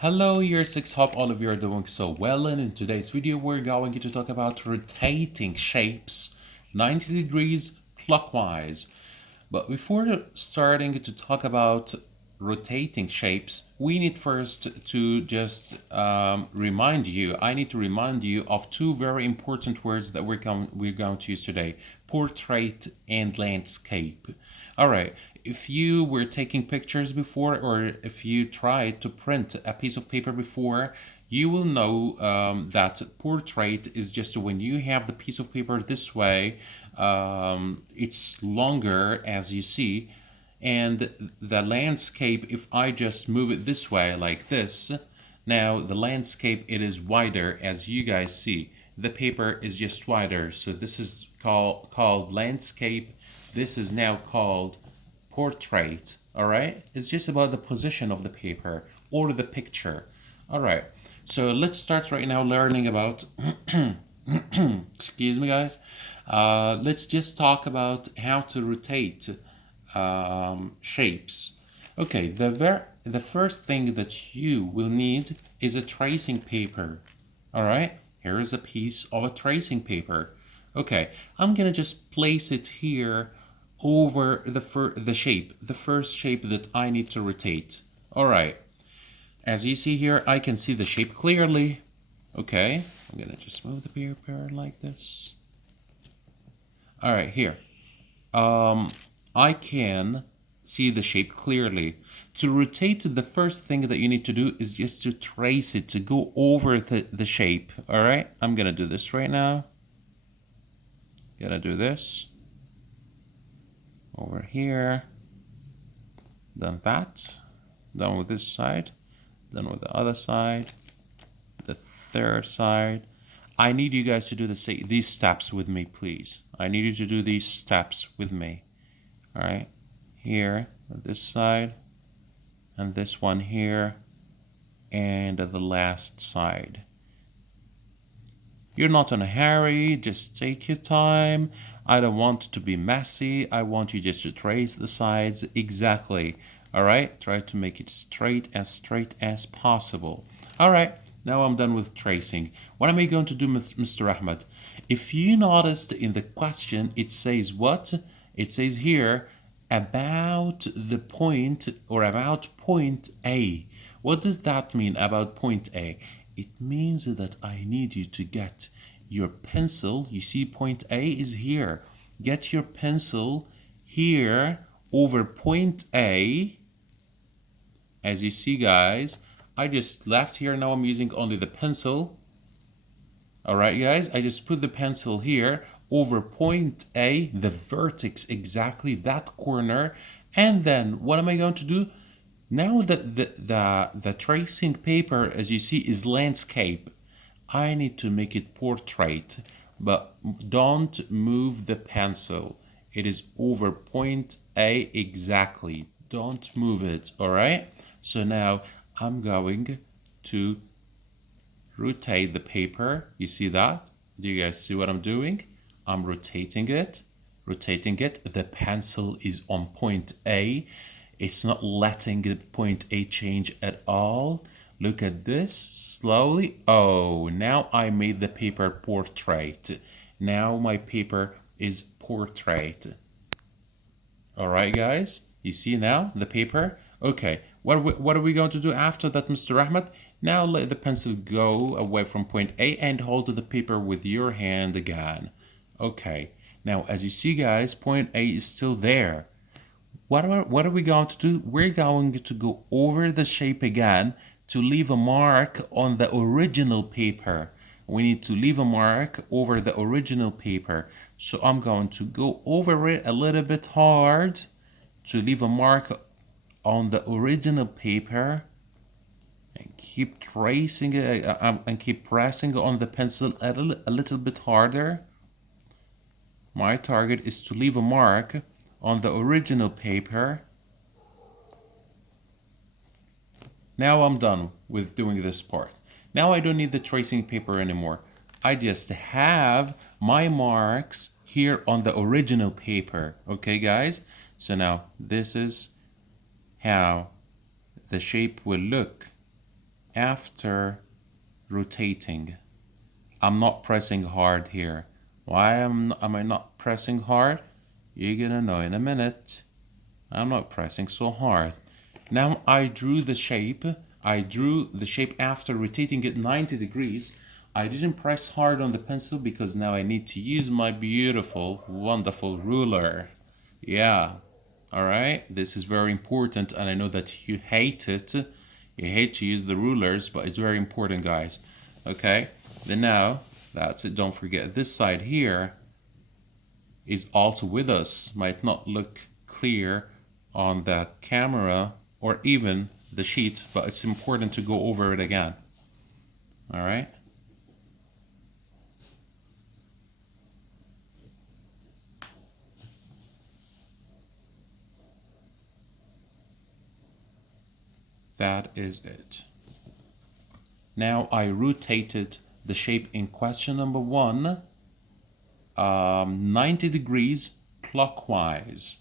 Hello, year 6, hope all of you are doing so well, and in today's video we're going to talk about rotating shapes 90 degrees clockwise. But before starting to talk about rotating shapes, we need first to just I need to remind you of two very important words that we're going to use today: portrait and landscape. All right, if you were taking pictures before, or if you tried to print a piece of paper before, you will know that portrait is just when you have the piece of paper this way, it's longer as you see, and the landscape, if I just move it this way like this, now the landscape, it is wider as you guys see. The paper is just wider, so this is called landscape. This is now called portrait. All right, it's just about the position of the paper or the picture. All right, so let's start right now learning about excuse me guys, let's just talk about how to rotate shapes. Okay, the first thing that you will need is a tracing paper. All right, here is a piece of a tracing paper. Okay, I'm gonna just place it here over the first shape that I need to rotate. All right, as you see here, I can see the shape clearly. Okay, I'm gonna just move the paper like this. All right, here. I can see the shape clearly. To rotate, the first thing that you need to do is just to trace it, to go over the shape. All right, I'm gonna do this right now. Gonna do this over here, then that, done with this side, then with the other side, the third side. I need you guys to do these steps with me, please. I need you to do these steps with me. All right, here, this side, and this one here, and the last side. You're not in a hurry, just take your time. I don't want it to be messy. I want you just to trace the sides exactly. All right, try to make it straight as possible. All right, now I'm done with tracing. What am I going to do, Mr. Ahmed? If you noticed in the question, it says what? It says here, about the point, or about point A. What does that mean, about point A? It means that I need you to get your pencil. You see, point A is here. Get your pencil here over point A. As you see, guys, I just left here. Now I'm using only the pencil. All right, guys, I just put the pencil here over point A, the vertex, exactly that corner. And then what am I going to do? Now that the tracing paper, as you see, is landscape, I need to make it portrait, but don't move the pencil. It is over point A exactly. Don't move it, all right? So now I'm going to rotate the paper. You see that? Do you guys see what I'm doing? I'm rotating it. The pencil is on point A. It's not letting the point A change at all. Look at this slowly. Oh, now I made the paper portrait. Now my paper is portrait. All right, guys, you see now the paper? Okay, what are we going to do after that, Mr. Ahmed? Now let the pencil go away from point A and hold the paper with your hand again. Okay, now as you see, guys, point A is still there. What are we going to do? We're going to go over the shape again to leave a mark on the original paper. We need to leave a mark over the original paper. So I'm going to go over it a little bit hard to leave a mark on the original paper, and keep tracing it and keep pressing on the pencil a little bit harder. My target is to leave a mark on the original paper. Now I'm done with doing this part. Now I don't need the tracing paper anymore. I just have my marks here on the original paper. Okay, guys? So now this is how the shape will look. after rotating. I'm not pressing hard here. Why am I not pressing hard? You're gonna know in a minute. I'm not pressing so hard. Now I drew the shape. I drew the shape after rotating it 90 degrees. I didn't press hard on the pencil because now I need to use my beautiful, wonderful ruler. Yeah, all right. This is very important, and I know that you hate it. You hate to use the rulers, but it's very important, guys. Okay, then now that's it. Don't forget this side here is also with us. Might not look clear on the camera or even the sheet, but it's important to go over it again. All right. That is it. Now I rotated the shape in question number one 90 degrees clockwise.